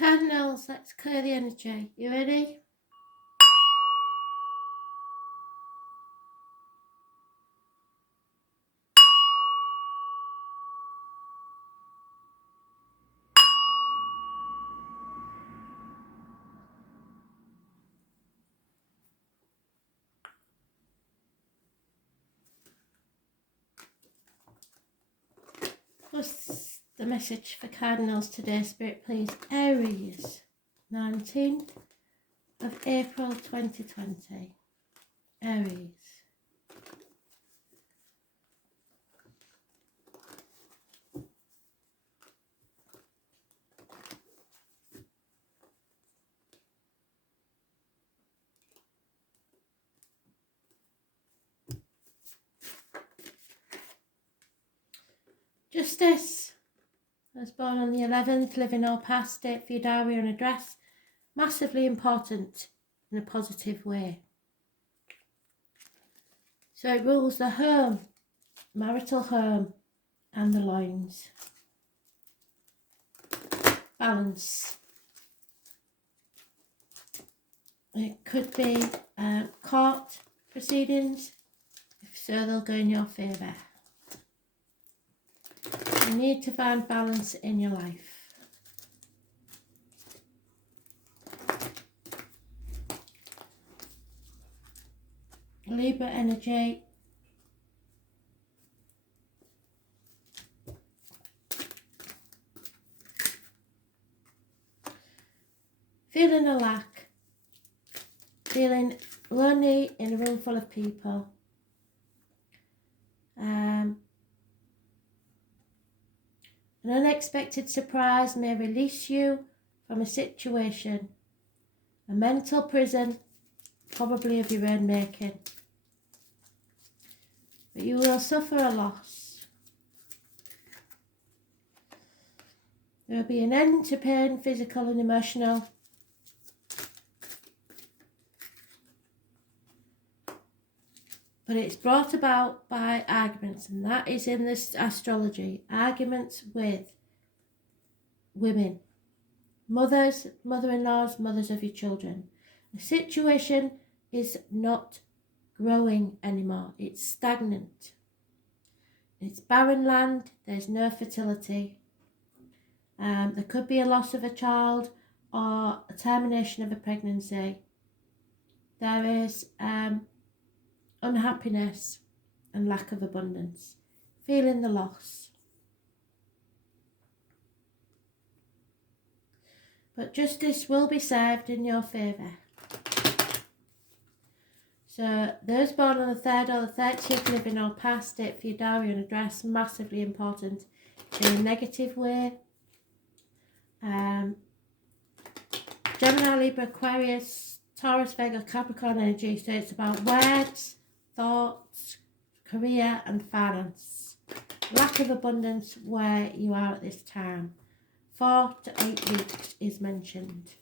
Cardinals, let's clear the energy. You ready? What's the message for Cardinals today, Spirit, please? Aries, 19th of April 2020. Aries. Justice. I was born on the 11th, living or past, date for your diary and address. Massively important in a positive way. So it rules the home, marital home, and the loins. Balance. It could be court proceedings, if so they'll go in your favour. You need to find balance in your life. Libra energy. Feeling a lack. Feeling lonely in a room full of people. An unexpected surprise may release you from a situation, a mental prison, probably of your own making. But you will suffer a loss. There will be an end to pain, physical and emotional. But it's brought about by arguments, and that is in this astrology. Arguments with women. Mothers, mother-in-laws, mothers of your children. The situation is not growing anymore. It's stagnant. It's barren land. There's no fertility. There could be a loss of a child or a termination of a pregnancy. There is unhappiness and lack of abundance. Feeling the loss. But justice will be served in your favour. So those born on the 3rd or the 30th, living or past, date for your diary and address, massively important in a negative way. Gemini, Libra, Aquarius, Taurus, Virgo, Capricorn energy. So it's about words, thoughts, career and finance. Lack of abundance where you are at this time. 4 to 8 weeks is mentioned.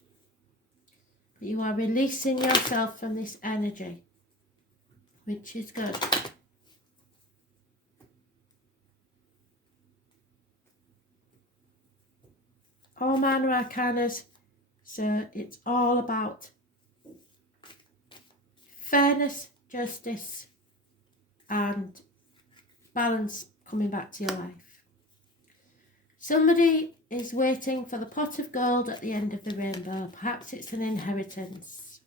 But you are releasing yourself from this energy, which is good. All minor arcanas, so it's all about fairness, justice and balance coming back to your life. Somebody is waiting for the pot of gold at the end of the rainbow. Perhaps it's an inheritance.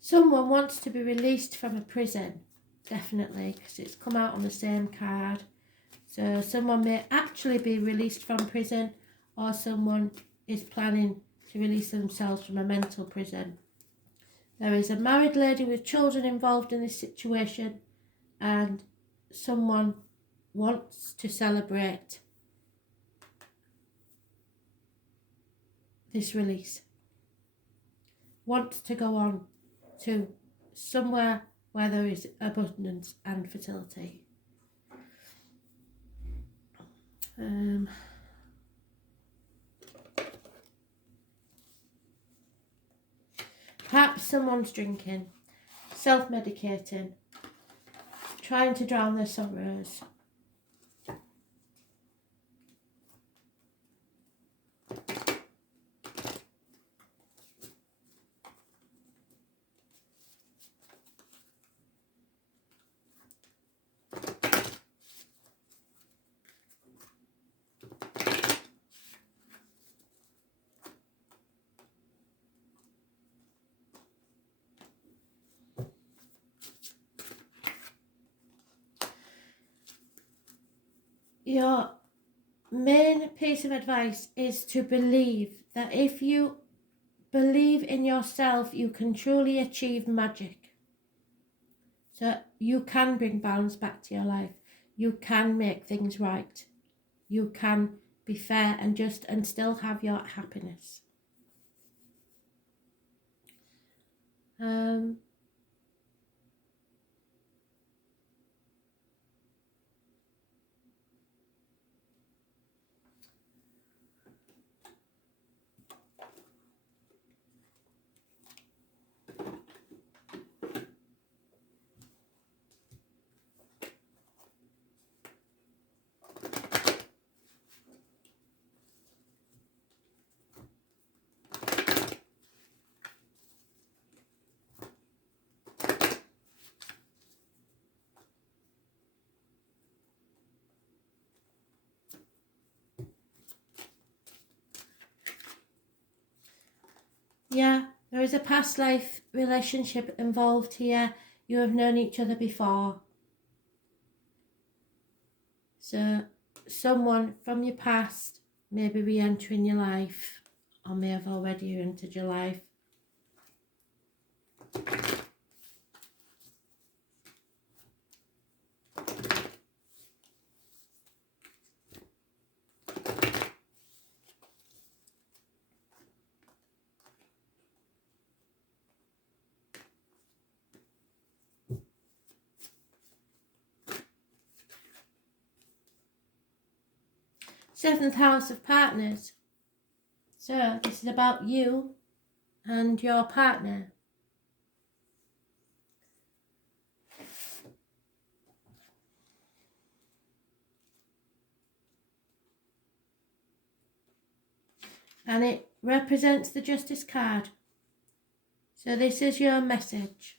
Someone wants to be released from a prison, definitely, because it's come out on the same card. So someone may actually be released from prison, or someone is planning to release themselves from a mental prison. There is a married lady with children involved in this situation, and someone wants to celebrate this release. Wants to go on to somewhere where there is abundance and fertility. Perhaps someone's drinking, self-medicating, trying to drown their sorrows. your main piece of advice is to believe that if you believe in yourself, you can truly achieve magic. So you can bring balance back to your life. You can make things right. You can be fair and just and still have your happiness. Yeah, there is a past life relationship involved here. You have known each other before. So someone from your past may be re-entering your life or may have already entered your life. Seventh house of partners. So this is about you and your partner. And it represents the Justice card. So this is your message.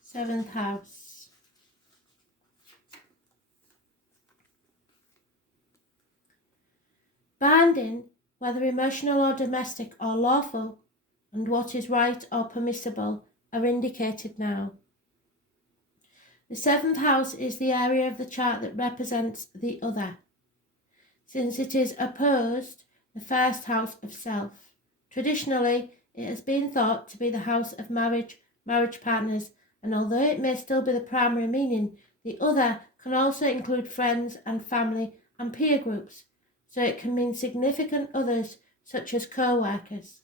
Seventh house. Binding, whether emotional or domestic or lawful, and what is right or permissible are indicated now. The seventh house is the area of the chart that represents the other, since it is opposed the first house of self. Traditionally, it has been thought to be the house of marriage, marriage partners, and although it may still be the primary meaning, the other can also include friends and family and peer groups, so it can mean significant others such as co-workers.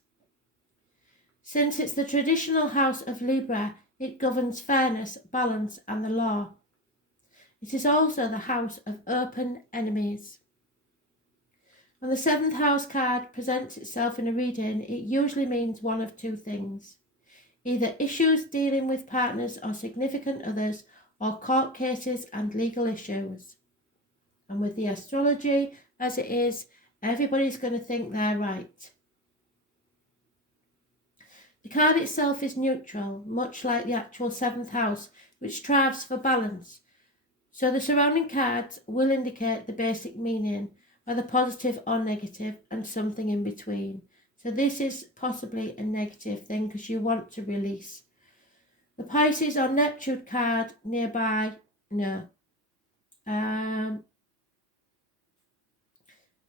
Since it's the traditional house of Libra, it governs fairness, balance and the law. It is also the house of open enemies. When the seventh house card presents itself in a reading, it usually means one of two things. Either issues dealing with partners or significant others, or court cases and legal issues. And with the astrology as it is, everybody's going to think they're right. The card itself is neutral, much like the actual seventh house, which strives for balance. So the surrounding cards will indicate the basic meaning, whether positive or negative, and something in between. So this is possibly a negative thing because you want to release. The Pisces or Neptune card nearby, no.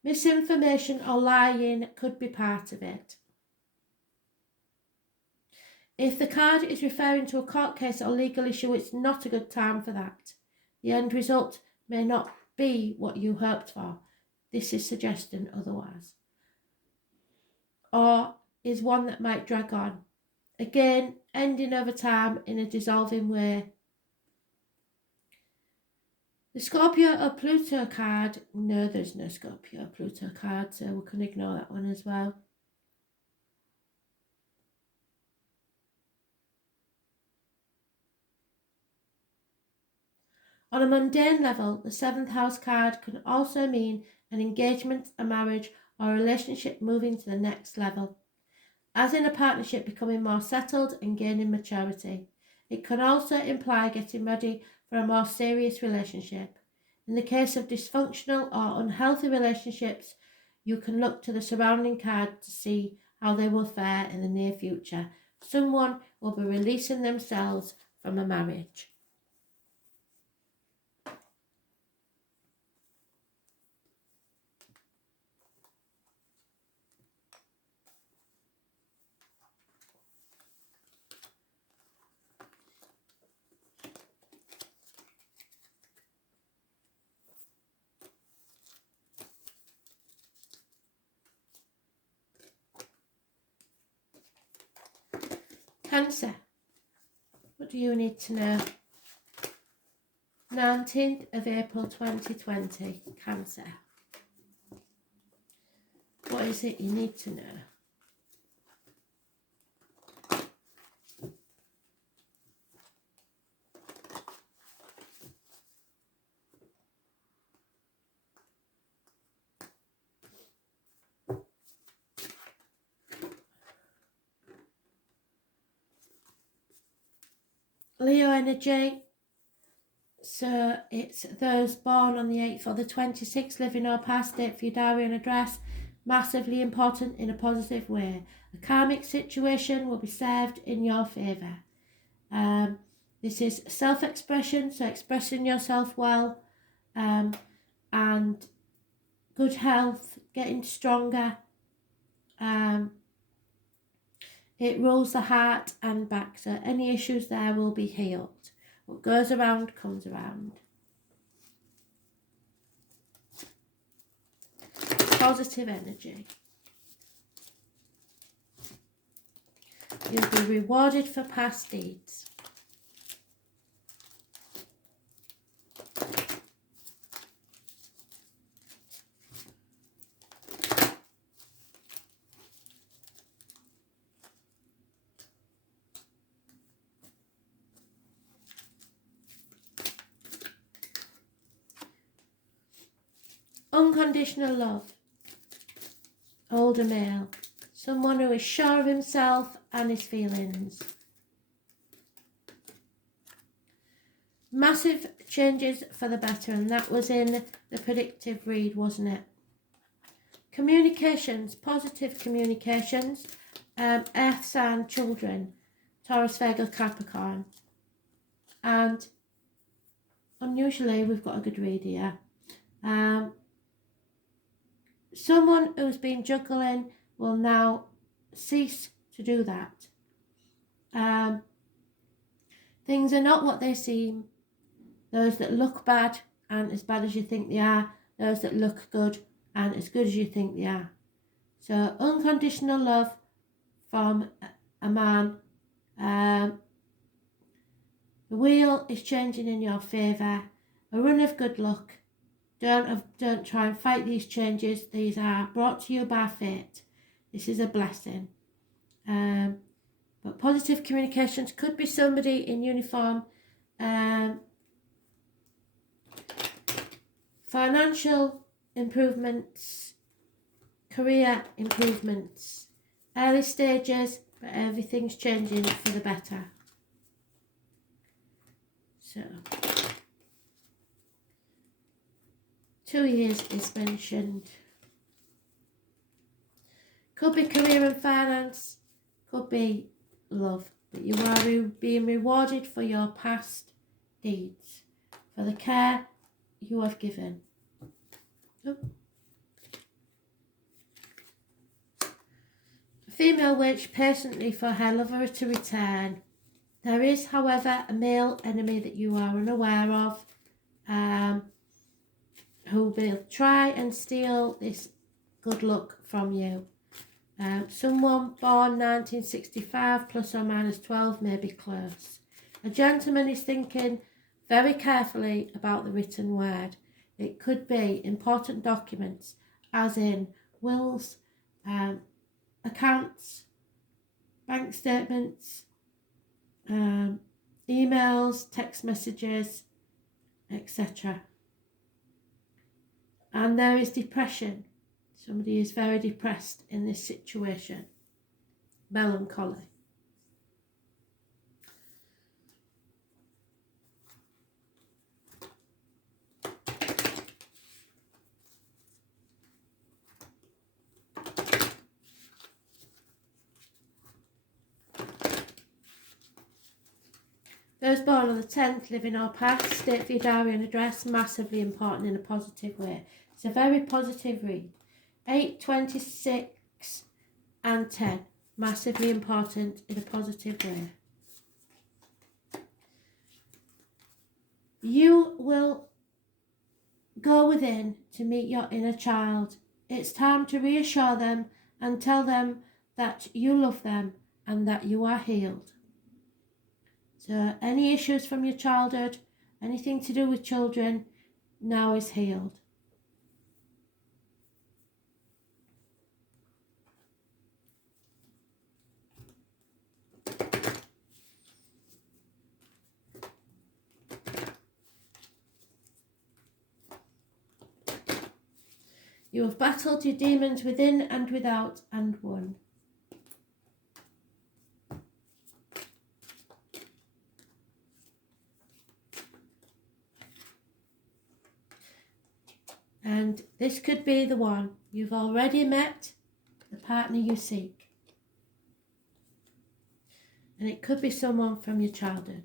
Misinformation or lying could be part of it. If the card is referring to a court case or legal issue, it's not a good time for that. The end result may not be what you hoped for. This is suggesting otherwise. Or is one that might drag on. Again, ending over time in a dissolving way. The Scorpio or Pluto card, no, there's no Scorpio or Pluto card, so we can ignore that one as well. On a mundane level, the seventh house card can also mean an engagement, a marriage, or a relationship moving to the next level. As in a partnership becoming more settled and gaining maturity. It can also imply getting ready for a more serious relationship. In the case of dysfunctional or unhealthy relationships, you can look to the surrounding card to see how they will fare in the near future. Someone will be releasing themselves from a marriage. Cancer. What do you need to know? 19th of April 2020. Cancer. What is it you need to know? Leo energy. So it's those born on the 8th or the 26th, living or past, date for your diary and address. Massively important in a positive way. A karmic situation will be served in your favour. This is self-expression, so expressing yourself well, and good health, getting stronger. It rules the heart and back, so any issues there will be healed. What goes around comes around. Positive energy. You'll be rewarded for past deeds. Unconditional love. Older male. Someone who is sure of himself and his feelings. Massive changes for the better, and that was in the predictive read, wasn't it? Communications, positive communications. Earth sign children. Taurus, Virgo, Capricorn. And unusually, we've got a good read here. Someone who's been juggling will now cease to do that. Things are not what they seem. Those that look bad aren't as bad as you think they are. Those that look good aren't as good as you think they are. So unconditional love from a man. The wheel is changing in your favour. A run of good luck. Don't try and fight these changes. These are brought to you by fate. This is a blessing. But positive communications could be somebody in uniform. Financial improvements, career improvements, early stages, but everything's changing for the better. So 2 years is mentioned. Could be career and finance, could be love, but you are being rewarded for your past deeds, for the care you have given. Oh. A female witch patiently for her lover to return. There is, however, a male enemy that you are unaware of, who will try and steal this good luck from you. Someone born 1965 plus or minus 12 may be close. A gentleman is thinking very carefully about the written word. It could be important documents, as in wills, accounts, bank statements, emails, text messages, etc. And there is depression. Somebody is very depressed in this situation. Melancholy. Those born on the 10th, living or past, state for your diary and address, massively important in a positive way. It's a very positive read. 8, 26 and 10, massively important in a positive way. You will go within to meet your inner child. It's time to reassure them and tell them that you love them and that you are healed. So any issues from your childhood, anything to do with children, now is healed. You have battled your demons within and without and won. And this could be the one. You've already met the partner you seek. And it could be someone from your childhood.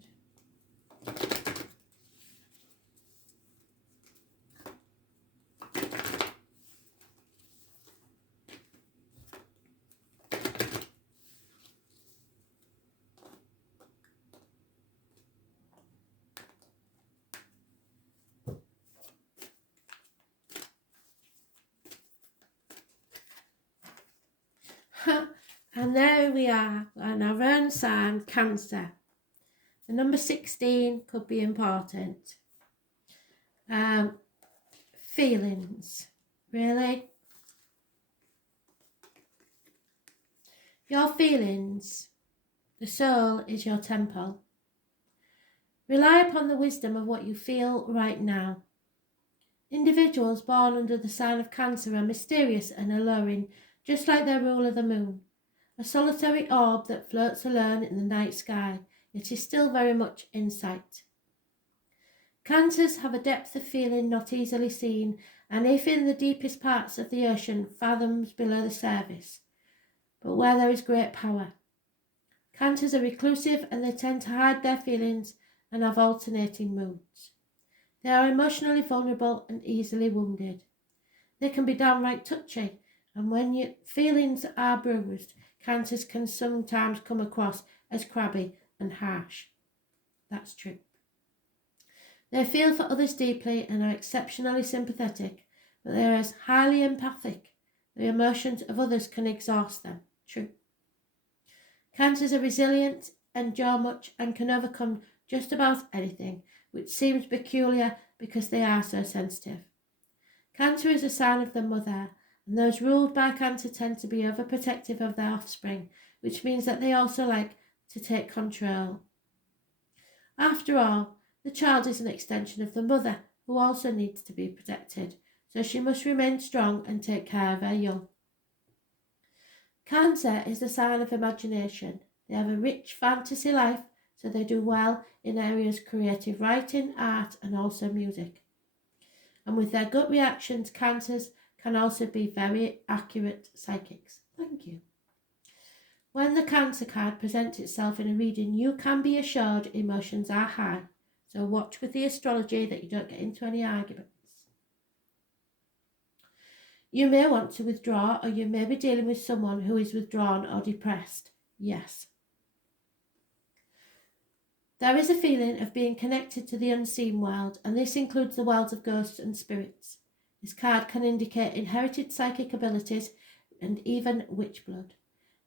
And there we are on our own sign, Cancer. The number 16 could be important. Feelings, really. Your feelings, the soul is your temple. Rely upon the wisdom of what you feel right now. Individuals born under the sign of Cancer are mysterious and alluring, just like their ruler the moon. A solitary orb that floats alone in the night sky, yet is still very much in sight. Cancers have a depth of feeling not easily seen, and if in the deepest parts of the ocean, fathoms below the surface, but where there is great power. Cancers are reclusive and they tend to hide their feelings and have alternating moods. They are emotionally vulnerable and easily wounded. They can be downright touchy, and when your feelings are bruised, Cancers can sometimes come across as crabby and harsh. That's true. They feel for others deeply and are exceptionally sympathetic, but they are as highly empathic. The emotions of others can exhaust them. True. Cancers are resilient, endure much, and can overcome just about anything, which seems peculiar because they are so sensitive. Cancer is a sign of the mother, and those ruled by Cancer tend to be overprotective of their offspring, which means that they also like to take control. After all, the child is an extension of the mother, who also needs to be protected, so she must remain strong and take care of her young. Cancer is the sign of imagination. They have a rich fantasy life, so they do well in areas creative writing, art, and also music. And with their gut reactions, Cancers can also be very accurate psychics. Thank you. When the Cancer card presents itself in a reading, you can be assured emotions are high. So watch with the astrology that you don't get into any arguments. You may want to withdraw, or you may be dealing with someone who is withdrawn or depressed. Yes. There is a feeling of being connected to the unseen world, and this includes the worlds of ghosts and spirits. This card can indicate inherited psychic abilities and even witch blood.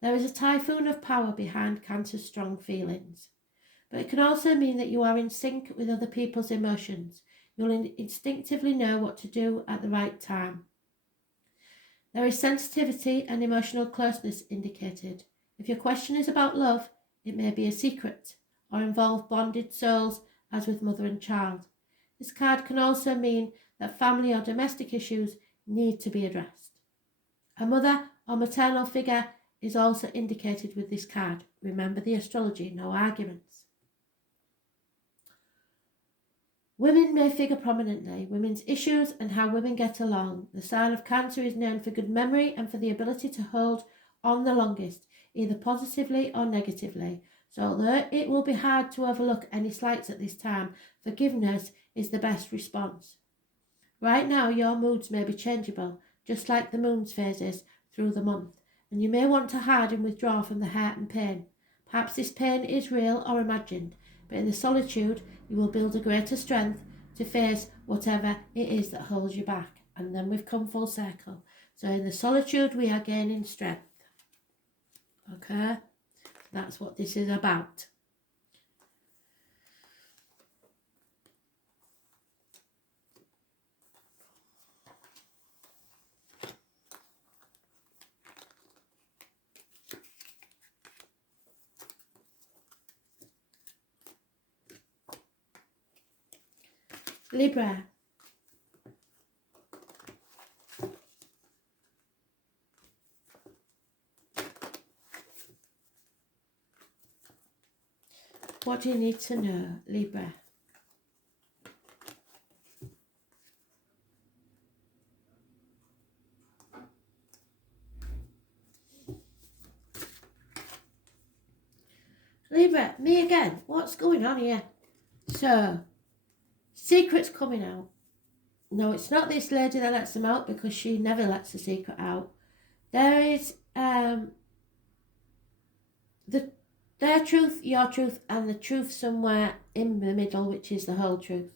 There is a typhoon of power behind Cancer's strong feelings. But it can also mean that you are in sync with other people's emotions. You'll instinctively know what to do at the right time. There is sensitivity and emotional closeness indicated. If your question is about love, it may be a secret or involve bonded souls as with mother and child. This card can also mean that family or domestic issues need to be addressed. A mother or maternal figure is also indicated with this card. Remember the astrology, no arguments. Women may figure prominently. Women's issues and how women get along. The sign of Cancer is known for good memory and for the ability to hold on the longest, either positively or negatively. So although it will be hard to overlook any slights at this time, forgiveness is the best response. Right now your moods may be changeable, just like the moon's phases through the month, and you may want to hide and withdraw from the hurt and pain. Perhaps this pain is real or imagined, but in the solitude you will build a greater strength to face whatever it is that holds you back. And then we've come full circle. So in the solitude we are gaining strength. Okay? That's what this is about. Libra. What do you need to know, Libra? Libra, me again. What's going on here? So, secrets coming out. No, it's not this lady that lets them out, because she never lets a secret out. There is their truth, your truth, and the truth somewhere in the middle, which is the whole truth.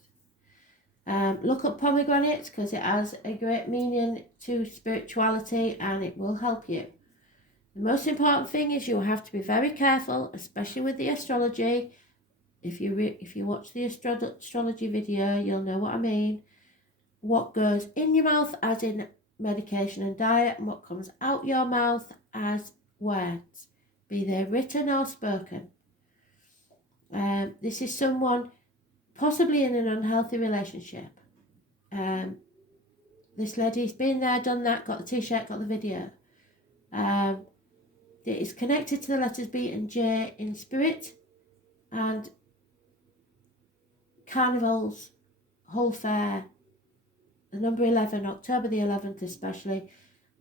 Look up pomegranates, because it has a great meaning to spirituality and it will help you. The most important thing is you have to be very careful, especially with the astrology. If you watch the astrology video, you'll know what I mean. What goes in your mouth, as in medication and diet, and what comes out your mouth as words, be they written or spoken. This is someone possibly in an unhealthy relationship. This lady's been there, done that, got the t-shirt, got the video. It is connected to the letters B and J in spirit, and carnivals, whole fair, the number 11, October the 11th especially,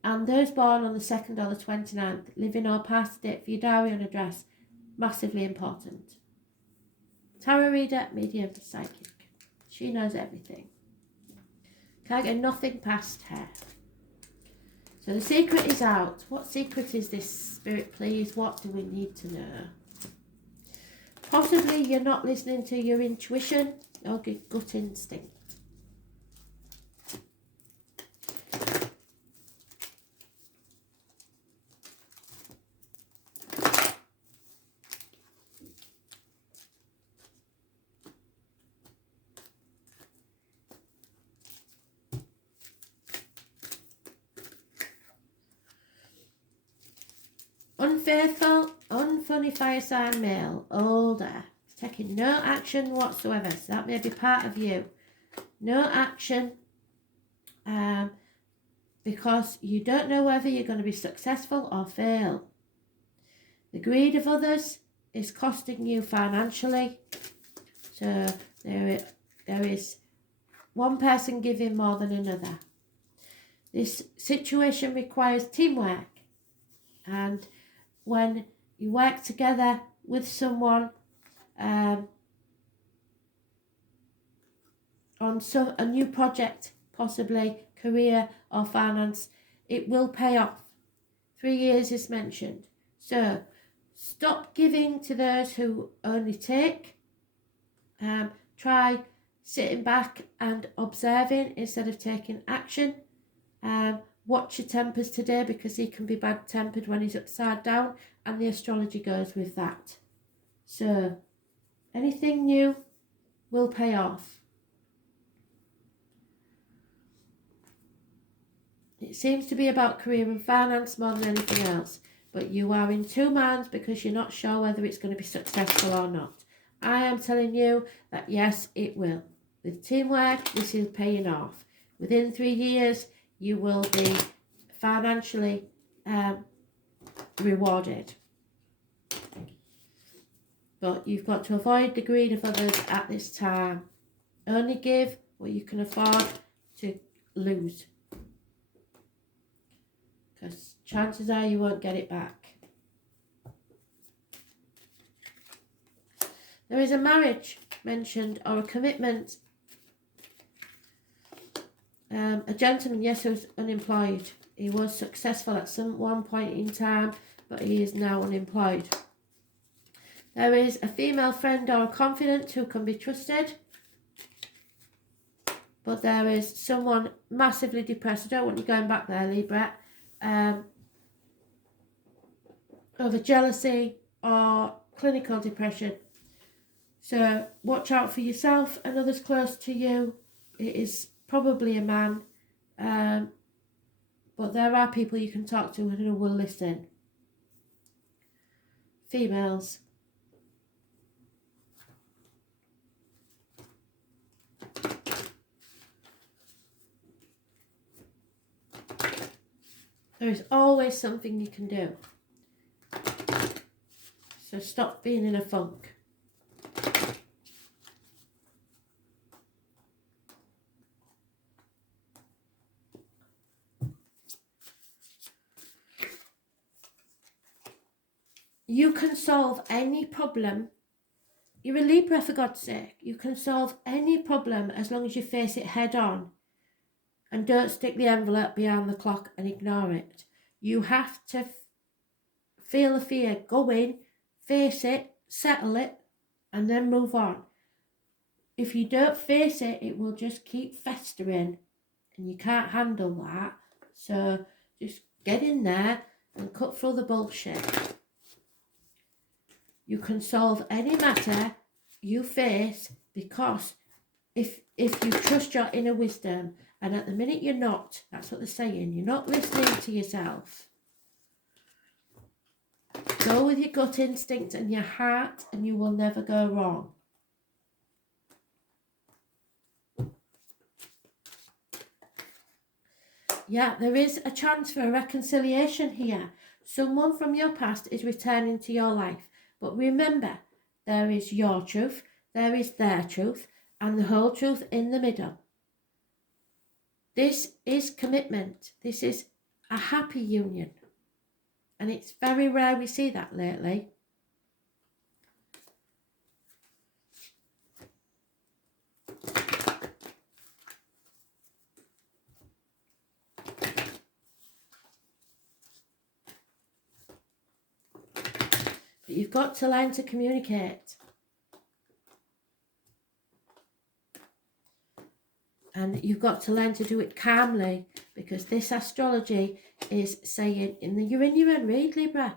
and those born on the 2nd or the 29th, living or past date for your diary and address, massively important. Tarot reader, medium, psychic. She knows everything. Can't get nothing past her. So the secret is out. What secret is this, Spirit, please? What do we need to know? Possibly you're not listening to your intuition or your gut instinct. Unfaithful, unfunny fire sign male, older, taking no action whatsoever. So that may be part of you. No action because you don't know whether you're going to be successful or fail. The greed of others is costing you financially. So there is one person giving more than another. This situation requires teamwork, and when you work together with someone on a new project, possibly career or finance, it will pay off. 3 years is mentioned. So stop giving to those who only take. Try sitting back and observing instead of taking action. Watch your tempers today, because he can be bad-tempered when he's upside down, and the astrology goes with that. So anything new will pay off. It seems to be about career and finance more than anything else, but you are in two minds because you're not sure whether it's going to be successful or not. I am telling you that yes, it will. With teamwork, this is paying off. Within 3 years, you will be financially rewarded. But you've got to avoid the greed of others at this time. Only give what you can afford to lose, because chances are you won't get it back. There is a marriage mentioned, or a commitment. A gentleman, yes, who was unemployed. He was successful at one point in time, but he is now unemployed. There is a female friend or a confidant who can be trusted. But there is someone massively depressed. I don't want you going back there, Libra. Over jealousy or clinical depression. So watch out for yourself and others close to you. It is probably a man, but there are people you can talk to who will listen. Females. There is always something you can do. So stop being in a funk. You can solve any problem. You're a Libra, for God's sake. You can solve any problem as long as you face it head on and don't stick the envelope behind the clock and ignore it. You have to feel the fear, go in, face it, settle it, and then move on. If you don't face it, it will just keep festering and you can't handle that. So just get in there and cut through the bullshit. You can solve any matter you face because if you trust your inner wisdom, and at the minute you're not, that's what they're saying, you're not listening to yourself. Go with your gut instinct and your heart and you will never go wrong. Yeah, there is a chance for a reconciliation here. Someone from your past is returning to your life. But remember, there is your truth, there is their truth, and the whole truth in the middle. This is commitment. This is a happy union. And it's very rare we see that lately. But you've got to learn to communicate. And you've got to learn to do it calmly, because this astrology is saying, you're in your own read, Libra,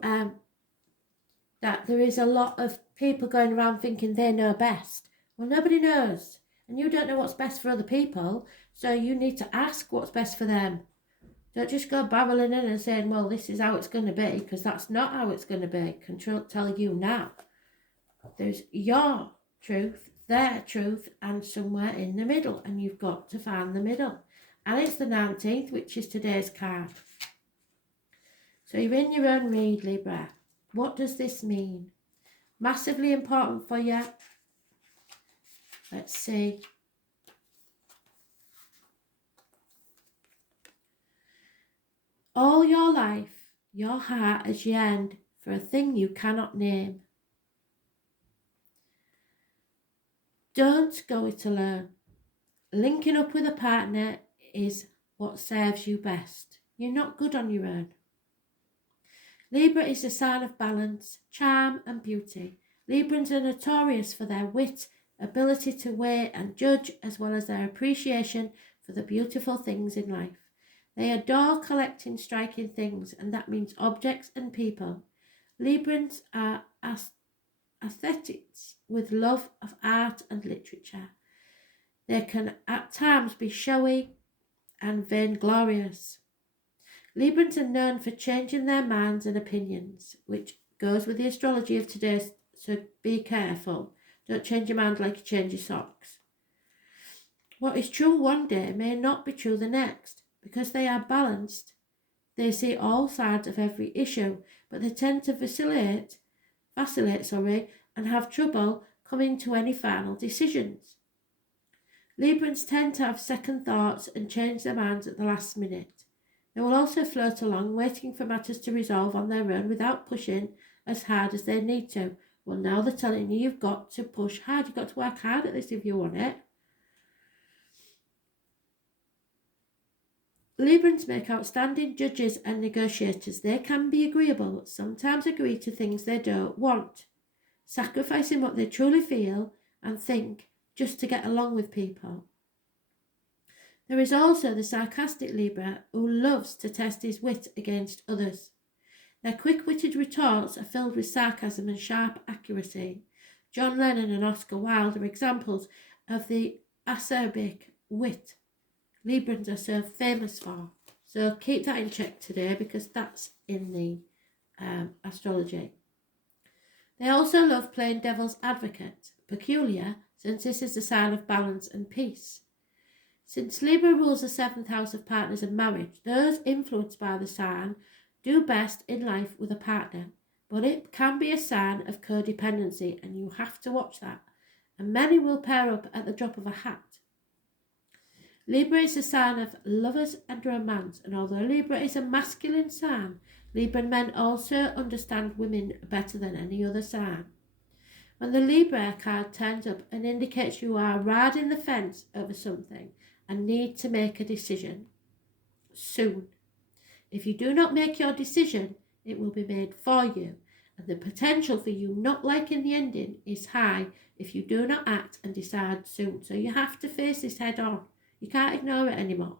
that there is a lot of people going around thinking they know best. Well, nobody knows. And you don't know what's best for other people, so you need to ask what's best for them. Don't just go barreling in and saying, well, this is how it's going to be, because that's not how it's going to be. I can tell you now. There's your truth, their truth, and somewhere in the middle, and you've got to find the middle. And it's the 19th, which is today's card. So you're in your own read, Libra. What does this mean? Massively important for you. Let's see. All your life, your heart has yearned for a thing you cannot name. Don't go it alone. Linking up with a partner is what serves you best. You're not good on your own. Libra is a sign of balance, charm and beauty. Librans are notorious for their wit, ability to weigh and judge, as well as their appreciation for the beautiful things in life. They adore collecting striking things, and that means objects and people. Librans are aesthetics with love of art and literature. They can at times be showy and vainglorious. Librans are known for changing their minds and opinions, which goes with the astrology of today, so be careful. Don't change your mind like you change your socks. What is true one day may not be true the next. Because they are balanced, they see all sides of every issue, but they tend to vacillate, and have trouble coming to any final decisions. Librans tend to have second thoughts and change their minds at the last minute. They will also float along, waiting for matters to resolve on their own without pushing as hard as they need to. Well, now they're telling you you've got to push hard, you've got to work hard at this if you want it. Librans make outstanding judges and negotiators. They can be agreeable, but sometimes agree to things they don't want, sacrificing what they truly feel and think just to get along with people. There is also the sarcastic Libra who loves to test his wit against others. Their quick-witted retorts are filled with sarcasm and sharp accuracy. John Lennon and Oscar Wilde are examples of the acerbic wit Librans are so famous for. So keep that in check today, because that's in the astrology. They also love playing devil's advocate, peculiar since this is a sign of balance and peace. Since Libra rules the 7th house of partners and marriage, those influenced by the sign do best in life with a partner, but it can be a sign of codependency, and you have to watch that. And many will pair up at the drop of a hat. Libra is a sign of lovers and romance, and although Libra is a masculine sign, Libra men also understand women better than any other sign. When the Libra card turns up and indicates you are riding the fence over something and need to make a decision soon. If you do not make your decision, it will be made for you, and the potential for you not liking the ending is high if you do not act and decide soon. So you have to face this head on. You can't ignore it anymore.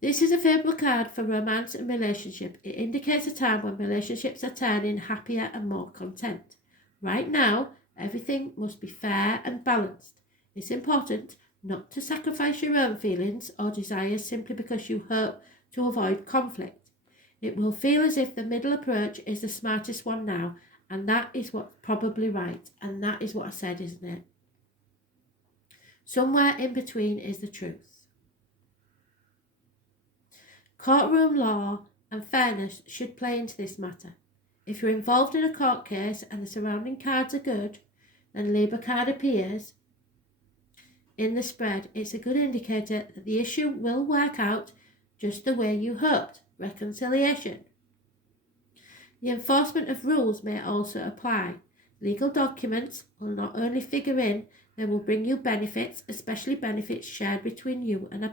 This is a favourable card for romance and relationship. It indicates a time when relationships are turning happier and more content. Right now, everything must be fair and balanced. It's important not to sacrifice your own feelings or desires simply because you hope to avoid conflict. It will feel as if the middle approach is the smartest one now, and that is what's probably right, and that is what I said, isn't it? Somewhere in between is the truth. Courtroom law and fairness should play into this matter. If you're involved in a court case and the surrounding cards are good, then Libra card appears in the spread, it's a good indicator that the issue will work out just the way you hoped. Reconciliation. The enforcement of rules may also apply. Legal documents will not only figure in, they will bring you benefits, especially benefits shared between you and a